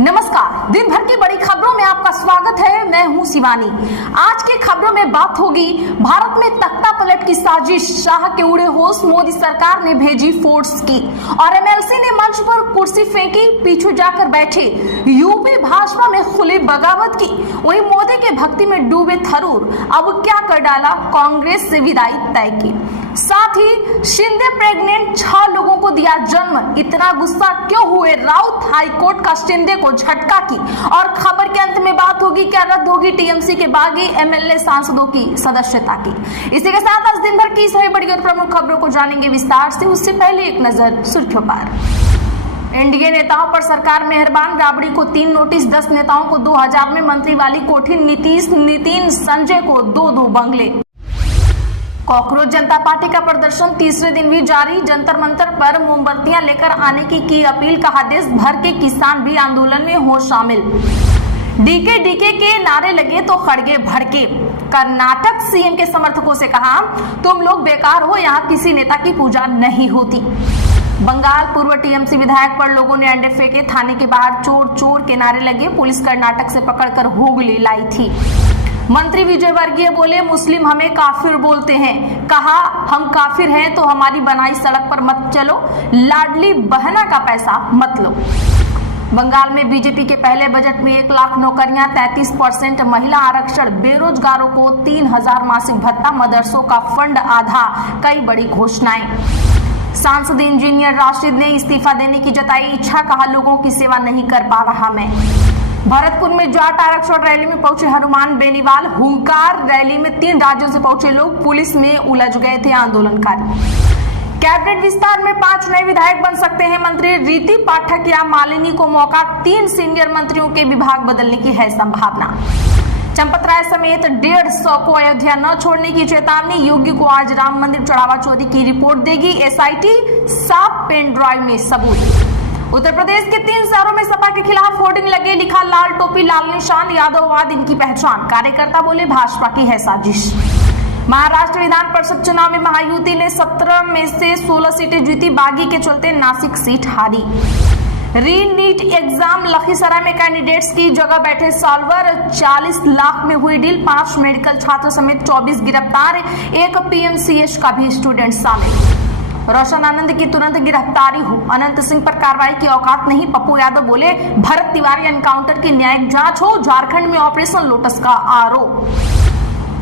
नमस्कार, दिन भर की बड़ी खबरों में आपका स्वागत है। मैं हूं शिवानी। आज की खबरों में बात होगी भारत में तख्ता पलट की साजिश, शाह के उड़े होश, मोदी सरकार ने भेजी फोर्स की और एमएलसी ने मंच पर कुर्सी फेंकी, पीछे जाकर बैठे। यूपी भाजपा में खुली बगावत की, वहीं मोदी के भक्ति में डूबे थरूर अब क्या कर डाला, कांग्रेस से विदाई तय की। साथ ही शिंदे प्रेग्नेंट, 6 लोगों को दिया जन्म, इतना गुस्सा क्यों हुए राउत, हाईकोर्ट का शिंदे को झटका की। और खबर के अंत में बात होगी क्या रद्द होगी टीएमसी के बागी एमएलए सांसदों की सदस्यता की। इसी के साथ आज दिन भर की सभी बड़ी और प्रमुख खबरों को जानेंगे विस्तार से। उससे पहले एक नजर सुर्खियों पर। एनडीए नेताओं पर सरकार मेहरबान, राबड़ी को 3 नोटिस, 10 नेताओं को 2000 में मंत्री वाली कोठी, नीतीश नितिन संजय को 2-2 बंगले। कॉकरोच जनता पार्टी का प्रदर्शन तीसरे दिन भी जारी, जंतर मंतर पर मोमबत्तियां लेकर आने की अपील, कहा देश भर के किसान भी आंदोलन में हो शामिल। डीके के नारे लगे तो खड़गे भड़के, कर्नाटक सीएम के समर्थकों से कहा तुम लोग बेकार हो, यहाँ किसी नेता की पूजा नहीं होती। बंगाल पूर्व टीएमसी विधायक पर लोगों ने अंडे फेंके, थाने के बाहर चोर चोर के नारे लगे, पुलिस कर्नाटक से पकड़कर हुगली लाई थी। मंत्री विजय वर्गीय बोले मुस्लिम हमें काफिर बोलते हैं, कहा हम काफिर हैं तो हमारी बनाई सड़क पर मत चलो, लाडली बहना का पैसा मत लो। बंगाल में बीजेपी के पहले बजट में 1 लाख नौकरियां, 33% महिला आरक्षण, बेरोजगारों को 3000 मासिक भत्ता, मदरसों का फंड आधा, कई बड़ी घोषणाएं। सांसद इंजीनियर राशिद ने इस्तीफा देने की जताई इच्छा, कहा लोगों की सेवा नहीं कर पा रहा मैं। भरतपुर में जाट आरक्षण रैली में पहुंचे हनुमान बेनीवाल, हुंकार रैली में 3 राज्यों से पहुंचे लोग पुलिस में उलझ गए थे आंदोलनकारी। कैबिनेट विस्तार में 5 नए विधायक बन सकते हैं मंत्री, रीति पाठक या मालिनी को मौका, 3 सीनियर मंत्रियों के विभाग बदलने की है संभावना। चंपत राय समेत 150 को अयोध्या न छोड़ने की चेतावनी, योगी को आज राम मंदिर चढ़ावा चोरी की रिपोर्ट देगी एसआईटी, 7 पेन ड्राइव में सबूत। उत्तर प्रदेश के 3 शहरों में सपा के खिलाफ होर्डिंग लगे, लिखा लाल टोपी लाल निशान, यादववाद इनकी पहचान, कार्यकर्ता बोले भाजपा की है साजिश। महाराष्ट्र विधान परिषद चुनाव में महायुति ने 17 में से 16 सीटें जीती, बागी के चलते नासिक सीट हारी। री नीट एग्जाम, लखीसराय में कैंडिडेट्स की जगह बैठे सॉल्वर, 40 लाख में हुई डील, 5 मेडिकल छात्र समेत 24 गिरफ्तार, 1 पीएमसीएच का भी स्टूडेंट शामिल। रोशन आनंद की तुरंत गिरफ्तारी हो, अनंत सिंह पर कार्रवाई की औकात नहीं, पप्पू यादव बोले भरत तिवारी एनकाउंटर की न्यायिक जांच हो, झारखंड में ऑपरेशन लोटस का आरोप।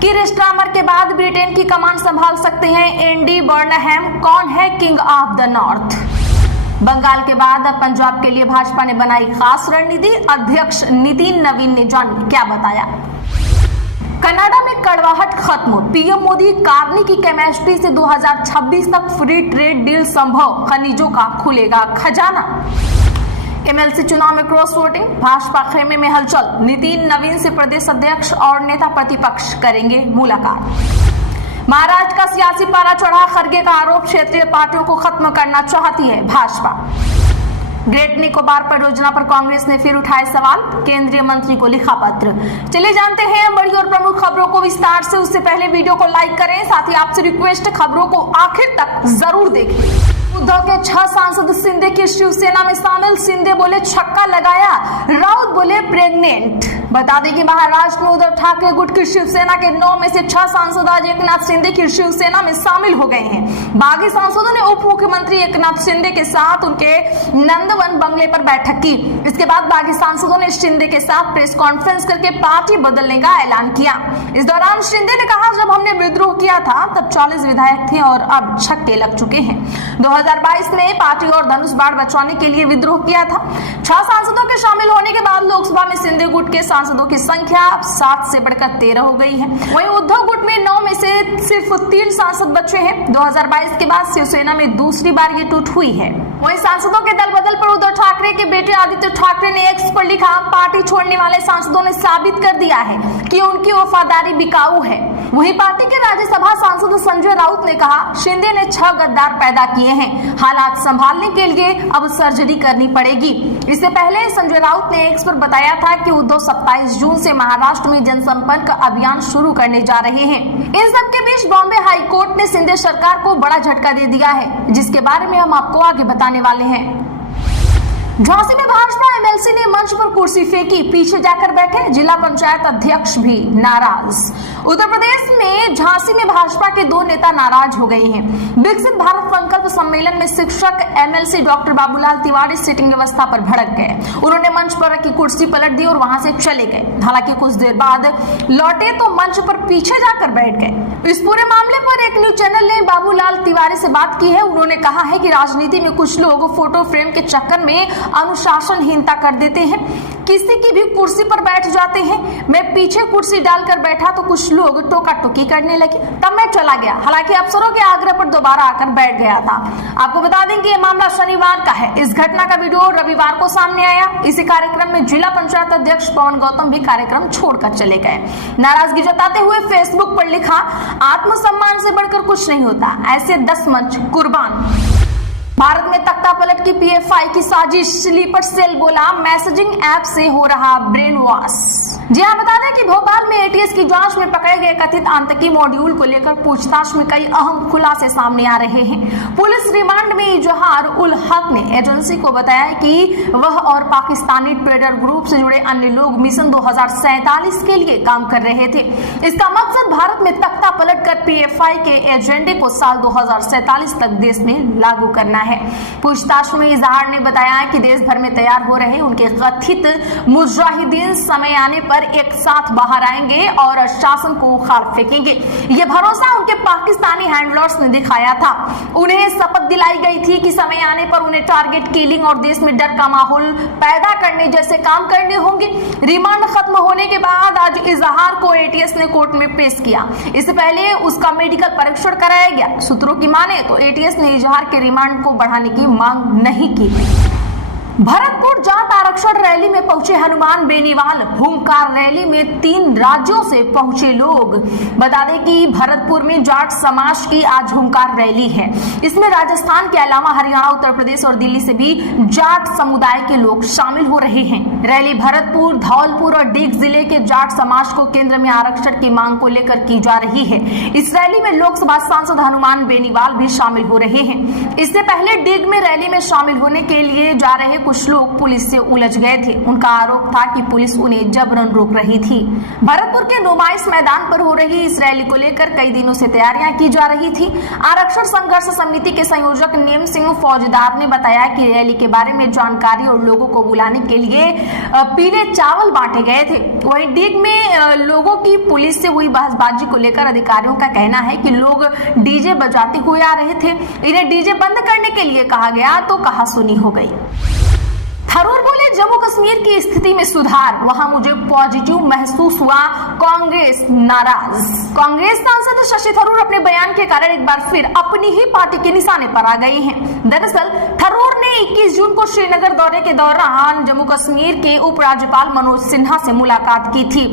कीर स्टारमर के बाद ब्रिटेन की कमान संभाल सकते हैं एंडी बर्नहैम, कौन है king of the north. Bengal के बाद अब पंजाब के लिए भाजपा ने बनाई खास रणनीति, अध्यक्ष नितिन नवीन ने जानिए क्या बताया। कनाडा में कड़वाहट खत्म, पीएम मोदी कार्नी की केमिस्ट्री से 2026 तक फ्री ट्रेड डील संभव, खनिजों का खुलेगा खजाना। एमएलसी चुनाव में क्रॉस वोटिंग, भाजपा खेमे में हलचल, नितिन नवीन से प्रदेश अध्यक्ष और नेता प्रतिपक्ष करेंगे मुलाकात। महाराष्ट्र का सियासी पारा चढ़ा, खरगे का आरोप, क्षेत्रीय पार्टियों को खत्म करना चाहती है भाजपा। ग्रेट निकोबार परियोजना पर कांग्रेस ने फिर उठाए सवाल, केंद्रीय मंत्री को लिखा पत्र। चलिए जानते हैं बड़ी और प्रमुख खबरों को विस्तार से। उससे पहले वीडियो को लाइक करें, साथ ही आपसे रिक्वेस्ट खबरों को आखिर तक जरूर देखें। उद्धव के 6 सांसद शिंदे की शिवसेना में शामिल, शिंदे बोले छक्का लगाया, राउत बोले प्रेग्नेंट। बता दें कि महाराष्ट्र में उद्धव ठाकरे गुट की शिवसेना के 9 में से 6 सांसद आज एकनाथ शिंदे की शिवसेना में शामिल हो गए हैं। बागी सांसदों ने उप मुख्यमंत्री एकनाथ शिंदे के साथ उनके नंदवन बंगले पर बैठक की। इसके बाद बागी सांसदों ने शिंदे के साथ प्रेस कॉन्फ्रेंस करके पार्टी बदलने का ऐलान किया। इस दौरान शिंदे ने कहा जब हमने विद्रोह किया था तब 40 विधायक थे और अब छक्के लग चुके हैं। 2022 में पार्टी और धनुष बाढ़ बचाने के लिए विद्रोह किया था। 6 सांसदों के शामिल होने के बाद लोकसभा में शिंदे गुट के सांसदों की संख्या 7 से बढ़कर 13 हो गई है। वहीं उद्धव गुट में 9 में से सिर्फ 3 सांसद बचे हैं। 2022 के बाद शिवसेना में दूसरी बार ये टूट हुई है। वहीं सांसदों के दल बदल पर उद्धव ठाकरे के बेटे आदित्य ठाकरे ने एक्स पर लिखा, पार्टी छोड़ने वाले सांसदों ने साबित कर दिया है कि उनकी वफादारी बिकाऊ है। वहीं पार्टी के राज्यसभा सांसद संजय राउत ने कहा शिंदे ने 6 गद्दार पैदा किए हैं, हालात संभालने के लिए अब सर्जरी करनी पड़ेगी। इससे पहले संजय राउत ने एक्स पर बताया था कि उद्धव 27 जून से महाराष्ट्र में जनसंपर्क अभियान शुरू करने जा रहे हैं। इन सब के बीच बॉम्बे हाई कोर्ट ने शिंदे सरकार को बड़ा झटका दे दिया है, जिसके बारे में हम आपको आगे बताने वाले हैं। झांसी में भाजपा एमएलसी ने मंच पर कुर्सी फेंकी, पीछे जाकर बैठे जिला पंचायत अध्यक्ष भी नाराज। उत्तर प्रदेश में झांसी में भाजपा के दो नेता नाराज हो गए हैं। विकसित भारत संकल्प सम्मेलन में शिक्षक MLC doctor Babulal Tiwari seating व्यवस्था पर भड़क गए। उन्होंने मंच पर रखी कुर्सी पलट दी और वहां से चले गए। हालांकि कुछ देर बाद लौटे तो मंच पर पीछे जाकर बैठ गए। इस पूरे मामले पर एक न्यूज चैनल ने बाबूलाल तिवारी से बात की है। उन्होंने कहा है कि राजनीति में कुछ लोग फोटो फ्रेम के चक्कर में अनुशासनहीनता कर देते हैं, किसी की भी कुर्सी पर बैठ जाते हैं। मैं पीछे कुर्सी डालकर बैठा तो कुछ लोग टोका टोकी करने लगे, तब मैं चला गया। हालांकि अफसरों के आग्रह पर दोबारा आकर बैठ गया था। आपको बता दें कि यह मामला शनिवार का है। इस घटना का वीडियो रविवार को सामने आया। इसी कार्यक्रम में जिला पंचायत अध्यक्ष पवन गौतम भी कार्यक्रम छोड़कर चले गए। नाराजगी जताते हुए फेसबुक पर लिखा, आत्मसम्मान से बढ़कर कुछ नहीं होता, ऐसे 10 मंच कुर्बान। भारत में तख्ता पलट की पीएफआई की साजिश, स्लीपर सेल बोला मैसेजिंग ऐप से हो रहा ब्रेन वॉश। जी हाँ, बता दें कि भोपाल में एटीएस की जांच में पकड़े गए कथित आतंकी मॉड्यूल को लेकर पूछताछ में कई अहम खुलासे सामने आ रहे हैं। पुलिस रिमांड में इजहार उल हक ने एजेंसी को बताया कि वह और पाकिस्तानी ट्रेडर ग्रुप से जुड़े अन्य लोग मिशन 2047 के लिए काम कर रहे थे। इसका मकसद भारत में तख्ता पलट कर पीएफआई के एजेंडे को साल 2047 तक देश में लागू करना है। पूछताछ में इजहार ने बताया कि देश भर में तैयार हो रहे उनके कथित मुजाहिदीन समय आने पर एक साथ बाहर आएंगे और शासन को उखाड़ फेंकेंगे। ये भरोसा उनके पाकिस्तानी हैंडलर्स ने दिखाया था। उन्हें शपथ दिलाई गई थी कि समय आने पर उन्हें टारगेट किलिंग और देश में डर का माहौल पैदा करने जैसे काम करने होंगे। रिमांड खत्म होने के बाद आज इजहार को एटीएस ने कोर्ट में पेश किया। इससे पहले उसका मेडिकल परीक्षण कराया गया। सूत्रों की माने तो एटीएस ने इजहार के रिमांड को बढ़ाने की मांग नहीं की। भरतपुर जाट आरक्षण रैली में पहुंचे हनुमान बेनीवाल। हुंकार रैली में 3 राज्यों से पहुंचे लोग। बता दें कि भरतपुर में जाट समाज की आज हुंकार रैली है। इसमें राजस्थान के अलावा हरियाणा, उत्तर प्रदेश और दिल्ली से भी जाट समुदाय के लोग शामिल हो रहे हैं। रैली भरतपुर, धौलपुर और डीग जिले के जाट समाज को केंद्र में आरक्षण की मांग को लेकर की जा रही है। इस रैली में लोकसभा सांसद हनुमान बेनीवाल भी शामिल हो रहे हैं। इससे पहले डीग में रैली में शामिल होने के लिए जा रहे कुछ लोग पुलिस से उलझ गए थे। उनका आरोप था कि पुलिस उन्हें जबरन रोक रही थी। भरतपुर के नुमाइश मैदान पर हो रही इस रैली को लेकर कई दिनों से तैयारियां की जा रही थी। आरक्षण संघर्ष समिति के संयोजक नेम सिंह फौजदार ने बताया कि रैली के बारे में जानकारी और लोगों को बुलाने के लिए पीले चावल बांटे गए थे। वहीं डीग में लोगों की पुलिस से हुई बहसबाजी को लेकर अधिकारियों का कहना है कि लोग डीजे बजाते हुए आ रहे थे। इन्हें डीजे बंद करने के लिए कहा गया तो कहासुनी हो गई। थरूर बोले, जम्मू कश्मीर की स्थिति में सुधार, वहां मुझे पॉजिटिव महसूस हुआ, कांग्रेस नाराज। कांग्रेस सांसद शशि थरूर अपने बयान के कारण एक बार फिर अपनी ही पार्टी के निशाने पर आ गए हैं। दरअसल थरूर ने 21 जून को श्रीनगर दौरे के दौरान जम्मू कश्मीर के उपराज्यपाल मनोज सिन्हा से मुलाकात की थी।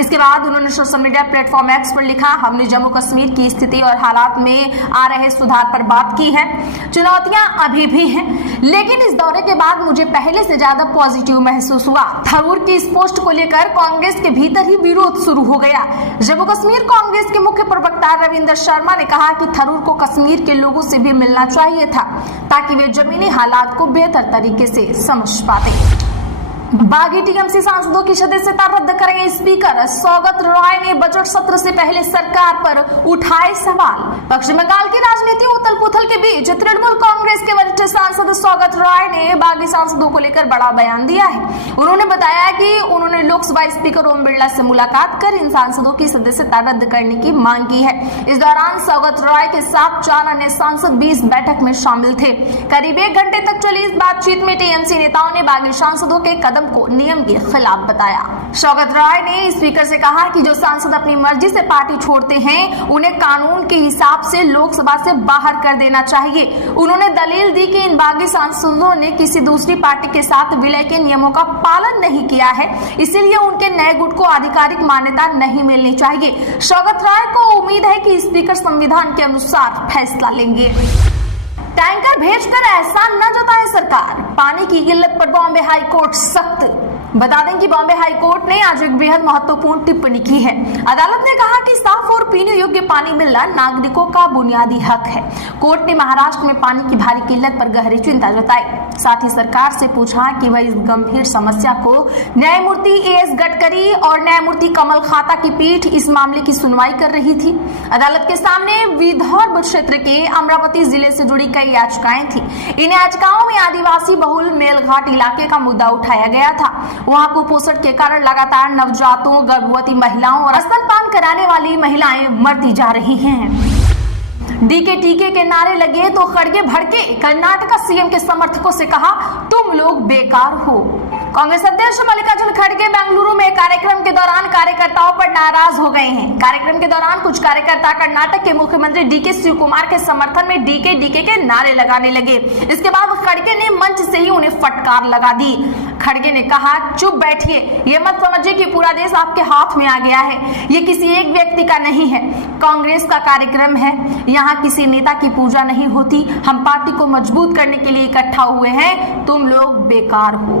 इसके बाद उन्होंने सोशल मीडिया प्लेटफॉर्म एक्स पर लिखा, हमने जम्मू कश्मीर की स्थिति और हालात में आ रहे सुधार पर बात की है। चुनौतियां अभी भी हैं, लेकिन इस दौरे के बाद मुझे पहले से ज्यादा पॉजिटिव महसूस हुआ। थरूर की इस पोस्ट को लेकर कांग्रेस के भीतर ही विरोध शुरू हो गया। जम्मू कश्मीर कांग्रेस के मुख्य प्रवक्ता रविंदर शर्मा ने कहा कि थरूर को कश्मीर के लोगों से भी मिलना चाहिए था, ताकि वे जमीनी हालात को बेहतर तरीके से समझ पाते। बागी टीएमसी सांसदों की सदस्यता रद्द करेंगे स्पीकर। सौगत रॉय ने बजट सत्र से पहले सरकार पर उठाए सवाल। पश्चिम बंगाल की राजनीति उथल पुथल के बीच तृणमूल कांग्रेस के वरिष्ठ सांसद सौगत रॉय ने बागी सांसदों को लेकर बड़ा बयान दिया है। उन्होंने बताया कि उन्होंने लोकसभा स्पीकर ओम बिरला से मुलाकात कर इन सांसदों की सदस्यता रद्द करने की मांग की है। इस दौरान सौगत रॉय के साथ 4 अन्य सांसद भी इस बैठक में शामिल थे। करीब 1 घंटे तक चली इस बातचीत में टीएमसी नेताओं ने बागी सांसदों के कदम को नियम के खिलाफ बताया। सौगत रॉय ने स्पीकर से कहा कि जो सांसद अपनी मर्जी से पार्टी छोड़ते हैं, उन्हें कानून के हिसाब से लोकसभा से बाहर कर देना चाहिए। उन्होंने दलील दी कि इन बागी सांसदों ने किसी दूसरी पार्टी के साथ विलय के नियमों का पालन नहीं किया है, इसीलिए उनके नए गुट को आधिकारिक मान्यता नहीं मिलनी चाहिए। सौगत रॉय को उम्मीद है कि स्पीकर संविधान के अनुसार फैसला लेंगे। टैंकर भेजकर एहसान न जताए सरकार, पानी की किल्लत पर बॉम्बे हाई कोर्ट सख्त। बता दें कि बॉम्बे हाई कोर्ट ने आज एक बेहद महत्वपूर्ण टिप्पणी की है। अदालत ने कहा कि साफ और पीने योग्य पानी मिलना नागरिकों का बुनियादी हक है। कोर्ट ने महाराष्ट्र में पानी की भारी किल्लत पर गहरी चिंता जताई। साथ ही सरकार से पूछा कि वह इस गंभीर समस्या को न्यायमूर्ति एएस गडकरी और न्यायमूर्ति कमल खाता की पीठ इस मामले की सुनवाई कर रही थी। अदालत के सामने विदर्भ क्षेत्र के अमरावती जिले से जुड़ी कई याचिकाएं थी। इन याचिकाओं में आदिवासी बहुल मेलघाट इलाके का मुद्दा उठाया गया था। वहां कुपोषण के कारण लगातार नवजातों, गर्भवती महिलाओं और स्तनपान कराने वाली महिलाएं मरती जा रही हैं। डीके टीके के नारे लगे तो खड़गे भड़के। कर्नाटक सीएम के समर्थकों से कहा, तुम लोग बेकार हो। कांग्रेस अध्यक्ष मल्लिकार्जुन खड़गे बेंगलुरु में कार्यक्रम के दौरान कार्यकर्ताओं पर नाराज हो गए हैं। कार्यक्रम के दौरान कुछ कार्यकर्ता कर्नाटक के मुख्यमंत्री डीके शिवकुमार के समर्थन में डीके के नारे लगाने लगे। इसके बाद खड़गे ने मंच से ही उन्हें फटकार लगा दी। खड़गे ने कहा, चुप बैठिए, ये मत समझिए कि पूरा देश आपके हाथ में आ गया है। ये किसी एक व्यक्ति का नहीं है, कांग्रेस का कार्यक्रम है। यहाँ किसी नेता की पूजा नहीं होती। हम पार्टी को मजबूत करने के लिए इकट्ठा हुए हैं। तुम लोग बेकार हो।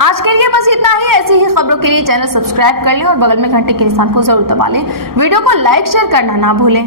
आज के लिए बस इतना ही। ऐसी ही खबरों के लिए चैनल सब्सक्राइब कर लें और बगल में घंटे के निशान को जरूर दबा लें। वीडियो को लाइक शेयर करना ना भूलें।